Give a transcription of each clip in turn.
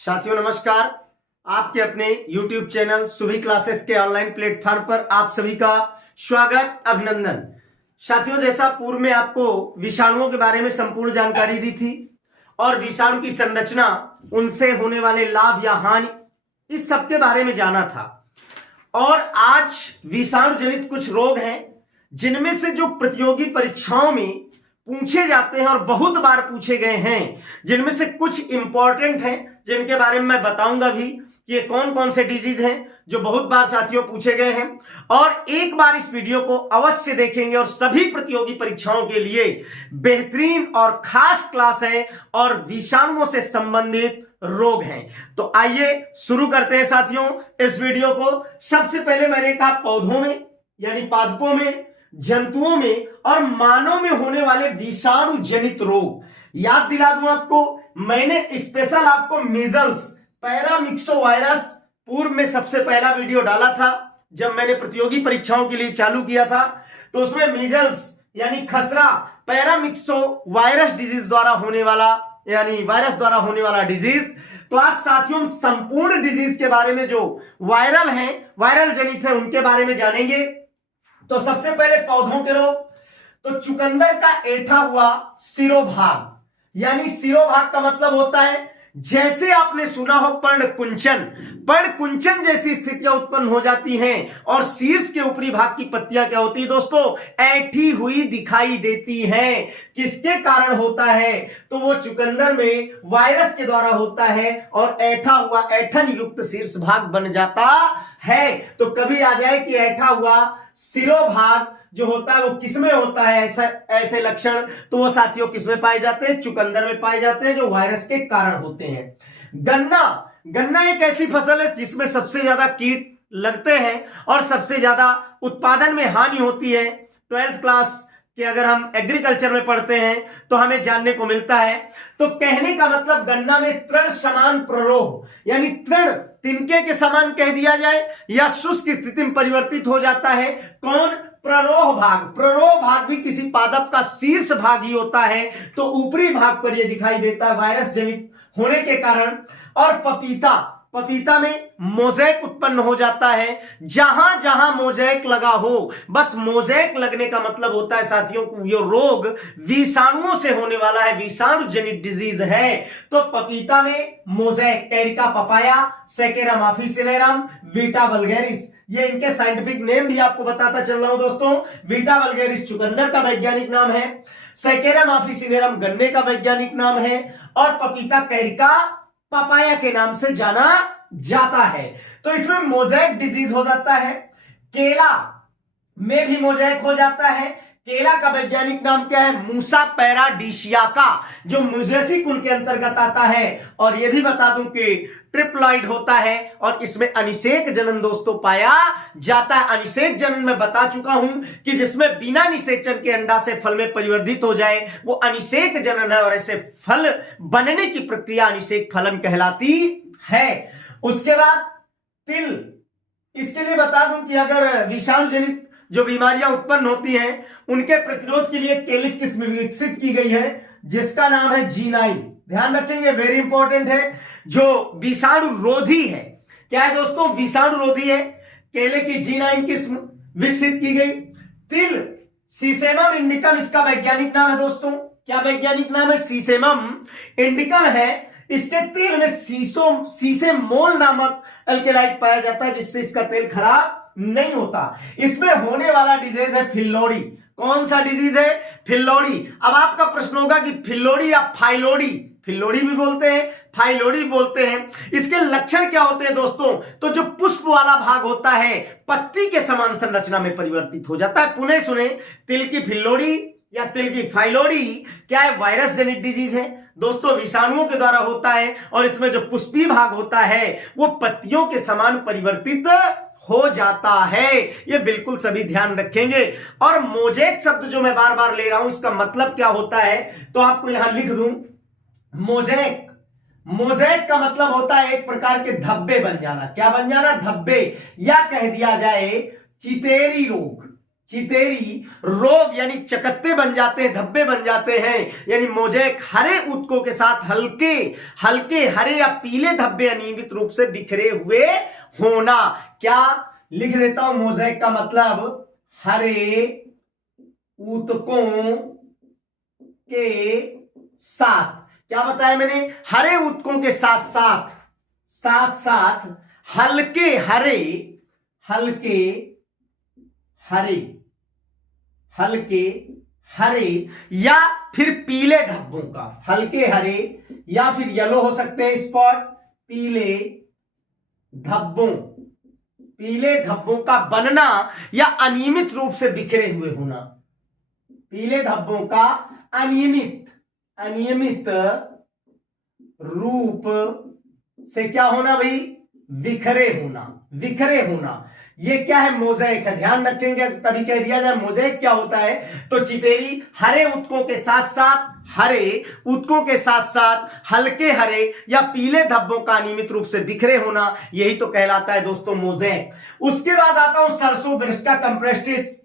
साथियों नमस्कार। आपके अपने YouTube चैनल सुभी क्लासेस के ऑनलाइन प्लेटफॉर्म पर आप सभी का स्वागत, अभिनंदन। साथियों, जैसा पूर्व में आपको विषाणुओं के बारे में संपूर्ण जानकारी दी थी और विषाणु की संरचना, उनसे होने वाले लाभ या हानि, इस सब के बारे में जाना था। और आज विषाणु जनित कुछ रोग हैं जिनमें से जो प्रतियोगी परीक्षाओं में पूछे जाते हैं और बहुत बार पूछे गए हैं, जिनमें से कुछ इंपॉर्टेंट हैं जिनके बारे में मैं बताऊंगा भी कि ये कौन कौन से डिजीज हैं जो बहुत बार साथियों पूछे गए हैं। और एक बार इस वीडियो को अवश्य देखेंगे और सभी प्रतियोगी परीक्षाओं के लिए बेहतरीन और खास क्लास है और विषाणुओं से संबंधित रोग हैं। तो आइए शुरू करते हैं साथियों इस वीडियो को। सबसे पहले मैंने कहा पौधों में यानी पादपों में, जंतुओं में और मानव में होने वाले विषाणु जनित रोग। याद दिला दूं आपको, मैंने स्पेशल आपको मीजल्स, पैरामिक्सोवायरस पूर्व में सबसे पहला वीडियो डाला था जब मैंने प्रतियोगी परीक्षाओं के लिए चालू किया था। तो उसमें मीजल्स यानी खसरा, पैरामिक्सोवायरस डिजीज द्वारा होने वाला यानी वायरस द्वारा होने वाला डिजीज। तो आज साथियों संपूर्ण डिजीज के बारे में, जो वायरल हैं, वायरल जनित है, उनके बारे में जानेंगे। तो सबसे पहले पौधों के रोग। तो चुकंदर का ऐठा हुआ सिरोभाग, यानी सिरोभाग का मतलब होता है, जैसे आपने सुना हो पर्णकुंचन, पर्णकुंचन जैसी स्थितियां उत्पन्न हो जाती हैं और शीर्ष के ऊपरी भाग की पत्तियां क्या होती है दोस्तों, ऐठी हुई दिखाई देती हैं। किसके कारण होता है? तो वो चुकंदर में वायरस के द्वारा होता है और ऐठा हुआ, ऐठन युक्त शीर्ष भाग बन जाता है। तो कभी आ जाए कि ऐठा हुआ सिरोभाग जो होता है वो किसमें होता है, ऐसे लक्षण, तो वो साथियों किसमें पाए जाते हैं? चुकंदर में पाए जाते हैं, जो वायरस के कारण होते हैं। गन्ना, गन्ना एक ऐसी फसल है जिसमें सबसे ज्यादा कीट लगते हैं और सबसे ज्यादा उत्पादन में हानि होती है। 12th क्लास कि अगर हम एग्रीकल्चर में पढ़ते हैं तो हमें जानने को मिलता है। तो कहने का मतलब गन्ना में तृण समान प्ररोह, यानी तृण तिनके के समान कह दिया जाए या शुष्क स्थिति में परिवर्तित हो जाता है। कौन? प्ररोह भाग। प्ररोह भाग भी किसी पादप का शीर्ष भाग ही होता है, तो ऊपरी भाग पर यह दिखाई देता है वायरस जनित होने के कारण। और पपीता, पपीता में मोज़ेक उत्पन्न हो जाता है। जहां जहां मोज़ेक लगा हो, बस मोज़ेक लगने का मतलब होता है साथियों को ये रोग विषाणुओं से होने वाला है, विषाणु जनित डिजीज है। तो पपीता में mosaic, Carica papaya, saccharum officinarum, Vita vulgaris, ये इनके साइंटिफिक नेम भी आपको बताता चल रहा हूं दोस्तों। वीटा वल्गैरिस चुकंदर का वैज्ञानिक नाम है, सेकेरम ऑफिसिनेरम गन्ने का वैज्ञानिक नाम है और पपीता कैरिका पपाया के नाम से जाना जाता है। तो इसमें मोज़ेक डिजीज हो जाता है। केला में भी मोज़ेक हो जाता है। केला का वैज्ञानिक नाम क्या है? मूसा पैराडीशियाका, जो मुजेसी कुल के अंतर्गत आता है। और यह भी बता दूं कि ट्रिप्लॉइड होता है और इसमें अनिषेक जनन दोस्तों पाया जाता है। अनिषेक जनन मैं बता चुका हूं कि जिसमें बिना निषेचन के अंडा से फल में परिवर्तित हो जाए वो अनिषेक जनन है और ऐसे फल बनने की प्रक्रिया अनिषेक फलन कहलाती है। उसके बाद तिल, इसके लिए बता दूं कि अगर विषाणु जनित जो बीमारियां उत्पन्न होती हैं उनके प्रतिरोध के लिए केलिक किस्म विकसित की गई है जिसका नाम है G9। ध्यान रखेंगे, वेरी इंपॉर्टेंट है, जो विषाणु रोधी है। क्या है दोस्तों? विषाणु रोधी है। केले की G9 किस्म विकसित की गई। तिल, सीसेमम इंडिकम इसका वैज्ञानिक नाम है दोस्तों। क्या वैज्ञानिक नाम है? सीसेमम इंडिकम है। इसके तेल में सीसेमोल नामक अल्केलाइड पाया जाता है जिससे इसका तेल खराब नहीं होता। इसमें होने वाला डिजीज है फिल्लोरी। कौन सा डिजीज है? फिल्लोरी। अब आपका प्रश्न होगा कि फिल्लोरी या फाइलोडी, फिल्लोडी भी बोलते हैं, फाइलोडी बोलते हैं, इसके लक्षण क्या होते हैं दोस्तों? तो जो पुष्प वाला भाग होता है पत्ती के समान संरचना में परिवर्तित हो जाता है। पुनः सुने, तिल की फिल्लोडी या तिल की फाइलोडी क्या है? वायरस जनित डिजीज है दोस्तों, विषाणुओं के द्वारा होता है और इसमें जो पुष्पीय भाग होता है वो पत्तियों के समान परिवर्तित हो जाता है। ये बिल्कुल सभी ध्यान रखेंगे। और मोज़ेक शब्द जो मैं बार बार ले रहा हूं इसका मतलब क्या होता है तो आपको यहां लिख दूं। मोज़ेक, मोज़ेक का मतलब होता है एक प्रकार के धब्बे बन जाना। क्या बन जाना? धब्बे, या कह दिया जाए चितेरी रोग। चितेरी रोग यानी चकत्ते बन जाते हैं, धब्बे बन जाते हैं, यानी मोज़ेक हरे ऊतकों के साथ हल्के हल्के हरे या पीले धब्बे अनियमित रूप से बिखरे हुए होना। क्या लिख देता हूं, मोज़ेक का मतलब हरे ऊतकों के साथ, क्या बताया मैंने, हरे ऊतकों के साथ साथ साथ साथ हल्के हरे हल्के हरे हल्के हरे या फिर पीले धब्बों का, हल्के हरे या फिर येलो हो सकते हैं स्पॉट, पीले धब्बों का बनना या अनियमित रूप से बिखरे हुए होना, पीले धब्बों का अनियमित रूप से क्या होना भाई, बिखरे होना। ये क्या है, मोज़ेक है। ध्यान रखेंगे, कभी कह दिया जाए मोज़ेक क्या होता है, तो चितेरी हरे ऊतकों के साथ साथ हल्के हरे या पीले धब्बों का अनियमित रूप से बिखरे होना, यही तो कहलाता है दोस्तों मोज़ेक। उसके बाद आता हूं सरसों, ब्रिस्का कंप्रेस्टिस,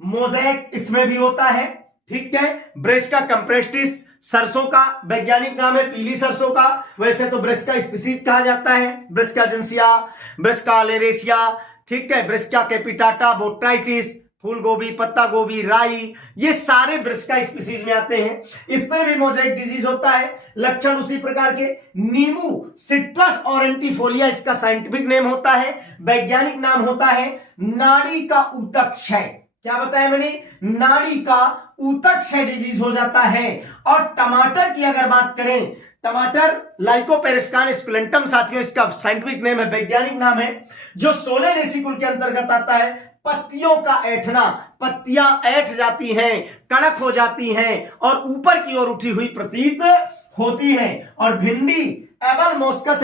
मोज़ेक इसमें भी होता है, ठीक है। ब्रिस्का कंप्रेस्टिस सरसों का वैज्ञानिक नाम है, पीली सरसों का। वैसे तो ब्रिस्का स्पीसीज कहा जाता है, ब्रिस्का जेंसिया, ब्रिस्का अलेरेसिया, ठीक है, ब्रिस्का कैपिटाटा, बोट्राइटिस, फूल गोभी, पत्ता गोभी, राई, ये सारे ब्रिस्का स्पीसीज में आते हैं। इसमें भी मोज़ेक डिजीज होता है। लक्षण उसी प्रकार के, नींबू सिट्रस ऑरेंटिफोलिया इसका साइंटिफिक नेम होता है, वैज्ञानिक नाम होता है नाड़ी का ऊतक क्षय। क्या बताया मैंने, नाड़ी का ऊतक क्षय डिजीज हो जाता है। और टमाटर की अगर बात करें, टमाटर लाइकोपेरिस्कान स्प्लेंटम साथियों इसका साइंटिफिक नेम है, वैज्ञानिक नाम है, जो सोलेनेसी कुल के अंतर्गत आता है। पत्तियों का ऐंठना, पत्तियां ऐंठ जाती हैं, कड़क हो जाती हैं और ऊपर की ओर उठी हुई प्रतीत होती हैं। और भिंडी एबल मोस्कस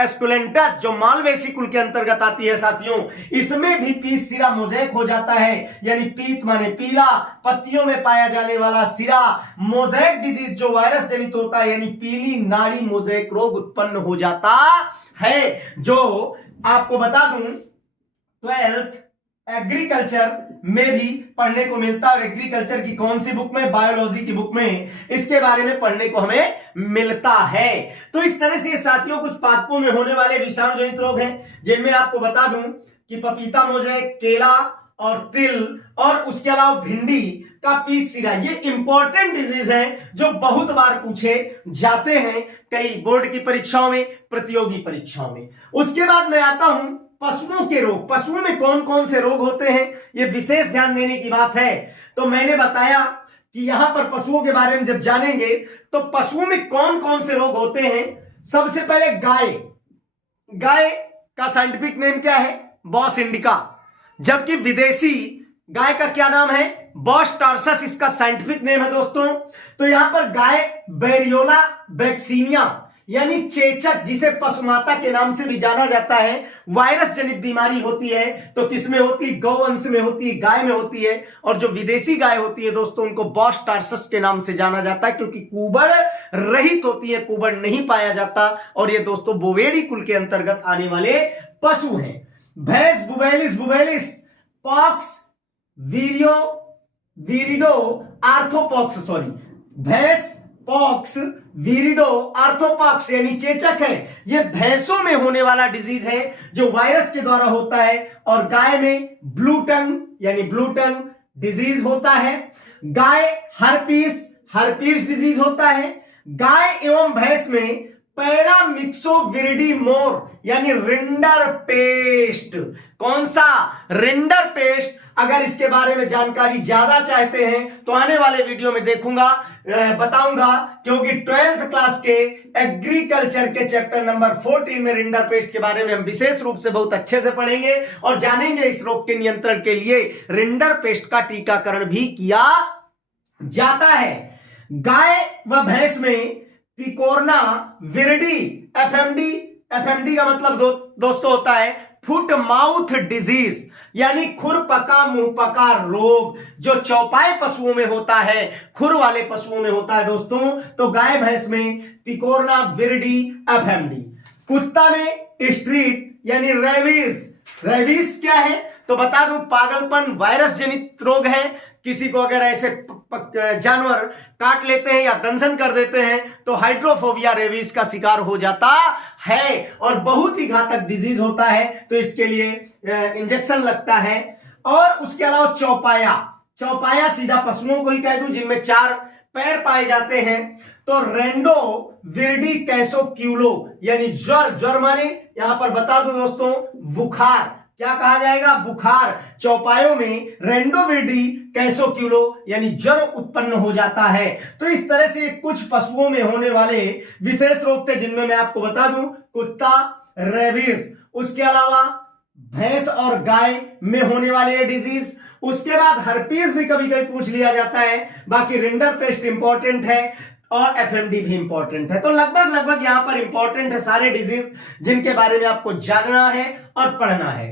एस्कुलेंटस जो मालवेसी कुल के अंतर्गत आती है साथियों, इसमें भी पीस सिरा मोज़ेक हो जाता है, यानी पीत माने पीला, पत्तियों में पाया जाने वाला सिरा। मोज़ेक डिजीज जो वायरस जनित होता है, यानी पीली नाड़ी मोज़ेक रोग उत्पन्न हो जाता है। जो आपको बता दूं 12th एग्रीकल्चर में भी पढ़ने को मिलता है, और एग्रीकल्चर की कौन सी बुक में, बायोलॉजी की बुक में इसके बारे में पढ़ने को हमें मिलता है। तो इस तरह से साथियों कुछ पादपों में होने वाले विषाणु जनित रोग हैं, जिनमें आपको बता दूं कि पपीता मोज़ेक, केला और तिल, और उसके अलावा भिंडी का पीस सिरा, ये इंपॉर्टेंट डिजीज हैं जो बहुत बार पूछे जाते हैं कई बोर्ड की परीक्षाओं में, प्रतियोगी परीक्षाओं में। उसके बाद मैं आता हूं पशुओं के रोग। पशुओं में कौन कौन से रोग होते हैं, ये विशेष ध्यान देने की बात है। तो मैंने बताया कि यहां पर पशुओं के बारे में जब जानेंगे तो पशुओं में कौन कौन से रोग होते हैं। सबसे पहले गाय का साइंटिफिक नेम क्या है, बॉस इंडिका, जबकि विदेशी गाय का क्या नाम है, बॉस टार्सस इसका साइंटिफिक नेम है दोस्तों। तो यहां पर गाय वेरियोला वैक्सीनिया यानी चेचक, जिसे पशुमाता के नाम से भी जाना जाता है, वायरस जनित बीमारी होती है। तो किसमें होती है, गौवंश में होती है, गाय में होती है। और जो विदेशी गाय होती है दोस्तों, उनको बॉस टार्सस के नाम से जाना जाता है, क्योंकि कुबड़ रहित होती है, कुबड़ नहीं पाया जाता। और ये दोस्तों बोवेडी कुल के अंतर्गत आने वाले पशु हैं। भैंस बुबेलिस पॉक्स वीरिडो आर्थोपॉक्स, भैंस पॉक्स वीरिडो आर्थोपॉक्स यानी चेचक है। ये भैंसों में होने वाला डिजीज है जो वायरस के द्वारा होता है। और गाय में ब्लू टंग डिजीज होता है। गाय हर्पीस डिजीज होता है। गाय एवं भैंस में पैरामिक्सोविरिडी मोर यानी रिंडर पेस्ट। कौन सा, रिंडर पेस्ट। अगर इसके बारे में जानकारी ज्यादा चाहते हैं तो आने वाले वीडियो में बताऊंगा, क्योंकि 12th क्लास के एग्रीकल्चर के चैप्टर नंबर 14 में रिंडर पेस्ट के बारे में हम विशेष रूप से बहुत अच्छे से पढ़ेंगे और जानेंगे इस रोग के नियंत्रण के लिए रिंडर पेस्ट का टीकाकरण भी किया जाता है। गाय व भैंस में पिकोरना विरिडी एफएमडी का मतलब दोस्तों होता है फुट माउथ डिजीज यानी खुरपका मुंहपका रोग, जो चौपाई पशुओं में होता है, खुर वाले पशुओं में होता है दोस्तों। तो गाय भैंस में पिकोरना विरिडी एफएमडी। कुत्ता में स्ट्रीट यानी रेबीज क्या है, तो बता दूं पागलपन वायरस जनित रोग है। किसी को अगर ऐसे जानवर काट लेते हैं या दंशन कर देते हैं तो हाइड्रोफोबिया रेबीज का शिकार हो जाता है और बहुत ही घातक डिजीज होता है। तो इसके लिए इंजेक्शन लगता है। और उसके अलावा चौपाया, चौपाया सीधा पशुओं को ही कह दूं जिनमें 4 पैर पाए जाते हैं। तो रेंडो विर्डी कैसोक्यूलो यानी ज्वर, ज्वर माने यहां पर बता दो दोस्तों बुखार, क्या कहा जाएगा, बुखार। चौपायों में रेंडोविर्डी कैसोक्यूलो यानी ज्वर उत्पन्न हो जाता है। तो इस तरह से कुछ पशुओं में होने वाले विशेष रोग थे जिनमें मैं आपको बता दूं कुत्ता, रेबीज, उसके अलावा भैंस और गाय में होने वाले डिजीज। उसके बाद हर्पीज भी कभी कभी पूछ लिया जाता है। बाकी रिंडरपेस्ट इंपॉर्टेंट है और एफएमडी भी इंपॉर्टेंट है। तो लगभग यहां पर इंपॉर्टेंट है सारे डिजीज जिनके बारे में आपको जानना है और पढ़ना है।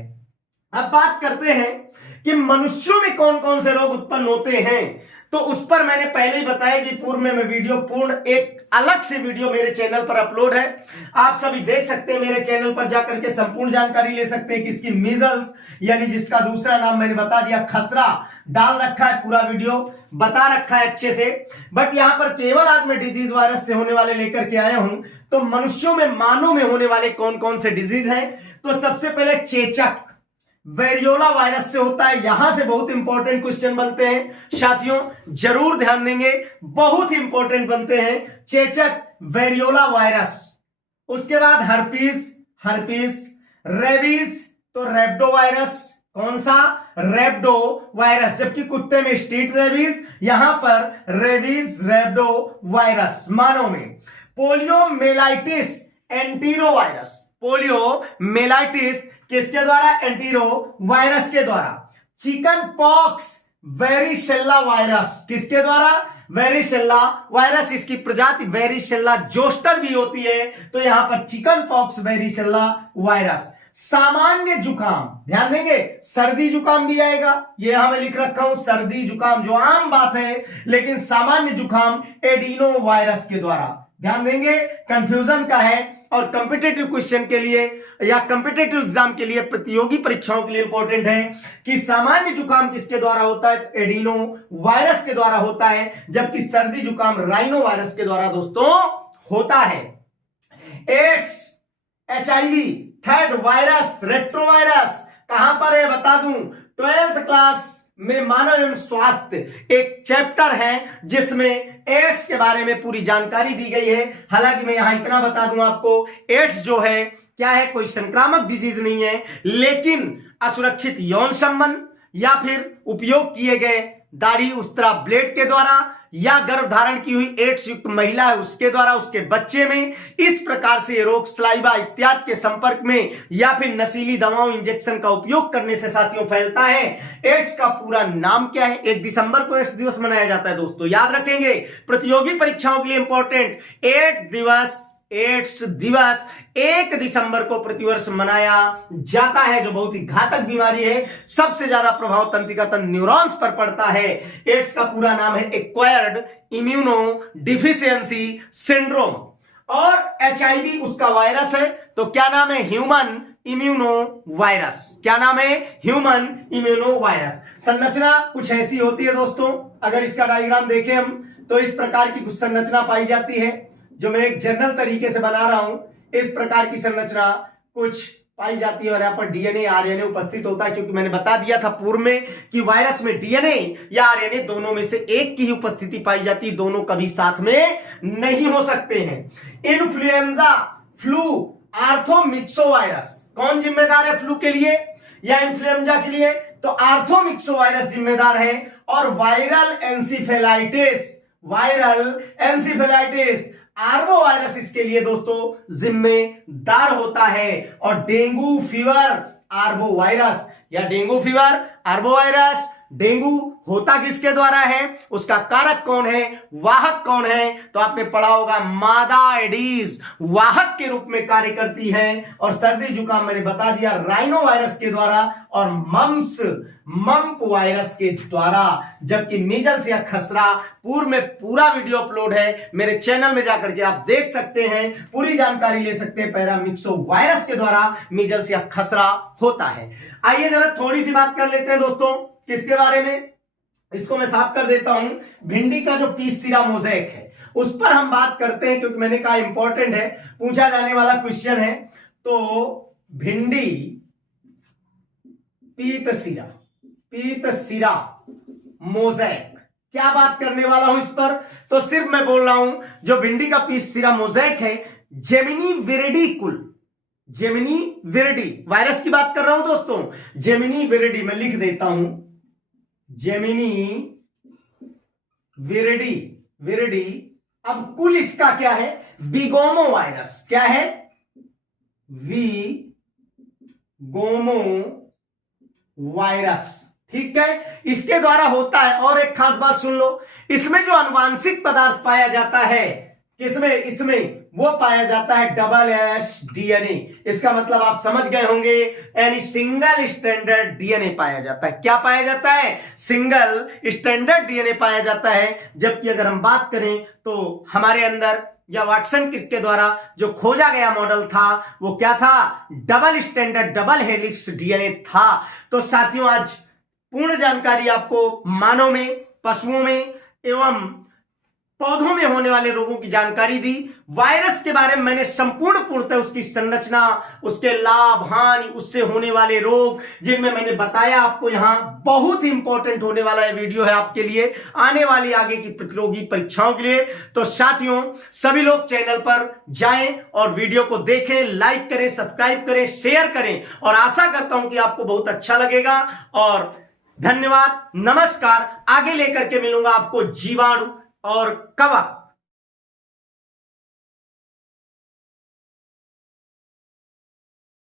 अब बात करते हैं कि मनुष्यों में कौन कौन से रोग उत्पन्न होते हैं। तो उस पर मैंने पहले ही बताया कि पूर्व में मैं वीडियो पूर्ण एक अलग से वीडियो मेरे चैनल पर अपलोड है, आप सभी देख सकते हैं। मेरे चैनल पर जाकर के संपूर्ण जानकारी ले सकते हैं कि इसकी मीजल्स यानी जिसका दूसरा नाम मैंने बता दिया खसरा डाल रखा है, पूरा वीडियो बता रखा है अच्छे से। बट यहां पर केवल आज मैं डिजीज वायरस से होने वाले लेकर के आया हूं। तो मनुष्यों में, मानव में होने वाले कौन कौन से डिजीज हैं। तो सबसे पहले चेचक वेरियोला वायरस से होता है। यहां से बहुत इंपॉर्टेंट क्वेश्चन बनते हैं साथियों, जरूर ध्यान देंगे, बहुत इंपॉर्टेंट बनते हैं चेचक वेरियोला वायरस। उसके बाद हर्पीस, रेबीज तो रेब्डो वायरस, कौन सा, रेब्डो वायरस। जबकि कुत्ते में स्ट्रीट रेबीज, यहां पर रेबीज रेब्डो वायरस। मानव में पोलियोमेलाइटिस एंटीरो वायरस, पोलियोमेलाइटिस किसके द्वारा, एंटीरो वायरस के द्वारा। चिकन पॉक्स वेरिसेल्ला वायरस, किसके द्वारा, वेरिसेल्ला वायरस। इसकी प्रजाति वेरिसेल्ला जोस्टर भी होती है। तो यहां पर चिकन पॉक्स वेरिसेल्ला वायरस। सामान्य जुकाम, ध्यान देंगे, सर्दी जुकाम भी आएगा, ये यहां मैं लिख रखा हूं, सर्दी जुकाम जो आम बात है, लेकिन सामान्य जुकाम एडिनो वायरस के द्वारा। ध्यान देंगे, कंफ्यूजन का है और कॉम्पिटिटिव क्वेश्चन के लिए या कॉम्पिटिटिव एग्जाम के लिए, प्रतियोगी परीक्षाओं के लिए इंपॉर्टेंट है कि सामान्य जुकाम किसके द्वारा होता है, एडिनो वायरस के द्वारा होता है। जबकि सर्दी जुकाम राइनो वायरस के द्वारा दोस्तों होता है। AIDS, HIV, third virus retrovirus कहां पर है बता दूं, 12th क्लास में मानव एवं स्वास्थ्य एक चैप्टर है जिसमें एड्स के बारे में पूरी जानकारी दी गई है। हालांकि मैं यहां इतना बता दूं आपको, एड्स जो है क्या है, कोई संक्रामक डिजीज नहीं है, लेकिन असुरक्षित यौन संबंध या फिर उपयोग किए गए दाढ़ी उस्तरा ब्लेड के द्वारा या गर्भ धारण की हुई एड्स युक्त महिला है उसके द्वारा उसके बच्चे में, इस प्रकार से रोग स्लाइवा इत्यादि के संपर्क में या फिर नशीली दवाओं इंजेक्शन का उपयोग करने से साथियों फैलता है। एड्स का पूरा नाम क्या है, 1 दिसंबर को एड्स दिवस मनाया जाता है दोस्तों, याद रखेंगे, प्रतियोगी परीक्षाओं के लिए इंपॉर्टेंट। एड्स दिवस 1 दिसंबर को प्रतिवर्ष मनाया जाता है, जो बहुत ही घातक बीमारी है, सबसे ज्यादा प्रभाव तंत्रिका तंत्र न्यूरॉन्स पर पड़ता है। एड्स का पूरा नाम है एक्वायर्ड इम्यूनो डिफिशियंसी सिंड्रोम। और एचआईवी उसका वायरस है, तो क्या नाम है, ह्यूमन इम्यूनो वायरस। क्या नाम है, ह्यूमन इम्यूनो वायरस। संरचना कुछ ऐसी होती है दोस्तों, अगर इसका डायग्राम देखें हम तो इस प्रकार की कुछ संरचना पाई जाती है, जो मैं एक जनरल तरीके से बना रहा हूं। इस प्रकार की संरचना कुछ पाई जाती है और यहां पर डीएनए आरएनए उपस्थित होता है, क्योंकि मैंने बता दिया था पूर्व में कि वायरस में डीएनए या आरएनए दोनों में से एक की ही उपस्थिति पाई जाती है, दोनों कभी साथ में नहीं हो सकते हैं। इन्फ्लुएंजा, फ्लू, आर्थोमिक्सो वायरस, कौन जिम्मेदार है फ्लू के लिए या इन्फ्लुएंजा के लिए, तो आर्थोमिक्सो वायरस जिम्मेदार है। और वायरल एंसीफेलाइटिस आर्बो वायरस इसके लिए दोस्तों जिम्मेदार होता है। और डेंगू फीवर आर्बो वायरस या dengue fever arbo virus, dengue होता किसके द्वारा है, उसका कारक कौन है, वाहक कौन है, तो आपने पढ़ा होगा मादा एडीज वाहक के रूप में कार्य करती है। और सर्दी जुकाम मैंने बता दिया राइनो वायरस के द्वारा और मम्प वायरस के द्वारा। जबकि मीजल्स या खसरा पूर्व में पूरा वीडियो अपलोड है, मेरे चैनल में जाकर के आप देख सकते हैं, पूरी जानकारी ले सकते हैं। पैरामिक्सो वायरस के द्वारा मीजल्स या खसरा होता है। आइए जरा थोड़ी सी बात कर लेते हैं दोस्तों, किसके बारे में, इसको मैं साफ कर देता हूं। भिंडी का जो पीस सीरा मोज़ेक है उस पर हम बात करते हैं, क्योंकि मैंने कहा इंपॉर्टेंट है, पूछा जाने वाला क्वेश्चन है। तो भिंडी पीत सीरा मोज़ेक, क्या बात करने वाला हूं इस पर, तो सिर्फ मैं बोल रहा हूं जो भिंडी का पीस सीरा मोज़ेक है, जेमिनी विरिडी वायरस की बात कर रहा हूं दोस्तों। जेमिनी विरिडी मैं लिख देता हूं, जेमिनी विरिडी। अब कुल इसका क्या है, विगोमो वायरस, क्या है, विगोमो वायरस, ठीक है, इसके द्वारा होता है। और एक खास बात सुन लो, इसमें जो आनुवांशिक पदार्थ पाया जाता है, किसमें, इसमें वो पाया जाता है डबल एस डीएनए। इसका मतलब आप समझ गए होंगे, यानी सिंगल स्टैंडर्ड डीएनए पाया जाता है। क्या पाया जाता है, सिंगल स्टैंडर्ड डीएनए पाया जाता है। जबकि अगर हम बात करें तो हमारे अंदर या वाटसन क्रिक के द्वारा जो खोजा गया मॉडल था वो क्या था, double standard double helix DNA था। तो साथियों आज पूर्ण जानकारी आपको मानव में, पशुओं में एवं पौधों में होने वाले रोगों की जानकारी दी। वायरस के बारे में मैंने पूर्णतः उसकी संरचना, उसके लाभ हानि, उससे होने वाले रोग, जिनमें मैंने बताया आपको, यहां बहुत ही इंपॉर्टेंट होने वाला है वीडियो है आपके लिए, आने वाली आगे की प्रतियोगी परीक्षाओं के लिए। तो साथियों सभी लोग चैनल पर जाएं और वीडियो को देखें, लाइक करें, सब्सक्राइब करें, शेयर करें, और आशा करता हूं कि आपको बहुत अच्छा लगेगा। और धन्यवाद, नमस्कार। आगे लेकर के मिलूंगा आपको जीवाणु और कवक।